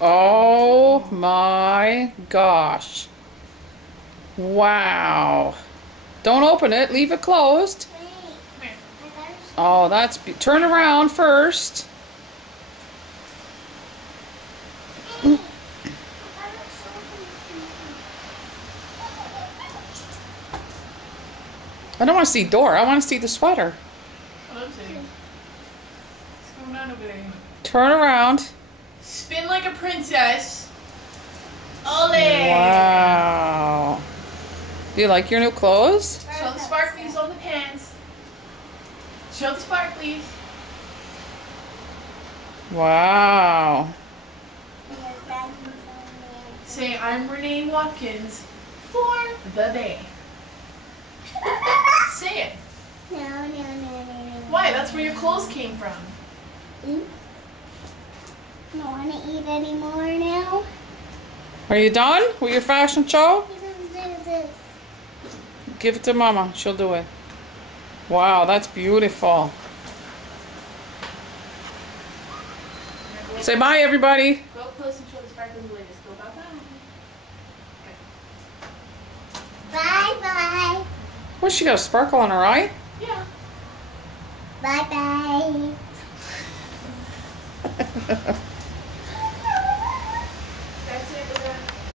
Oh my gosh. Wow. Don't open it. Leave it closed. Oh, turn around first. I don't want to see Dora. I want to see the sweater. What's going on over there? Turn around. Spin like a princess. Ole! Wow. Do you like your new clothes? Show the sparklies on the pants. Show the sparklies. Wow. Say, I'm Renee Watkins for the day. Say it. No. Why? That's where your clothes came from. Don't want to eat anymore now. Are you done with your fashion show? You can do this. Give it to Mama. She'll do it. Wow, that's beautiful. Say bye, everybody. Go up close and show the sparkling ladies. Go bye-bye. Bye-bye. What's she got a sparkle on her eye? Yeah. Bye-bye.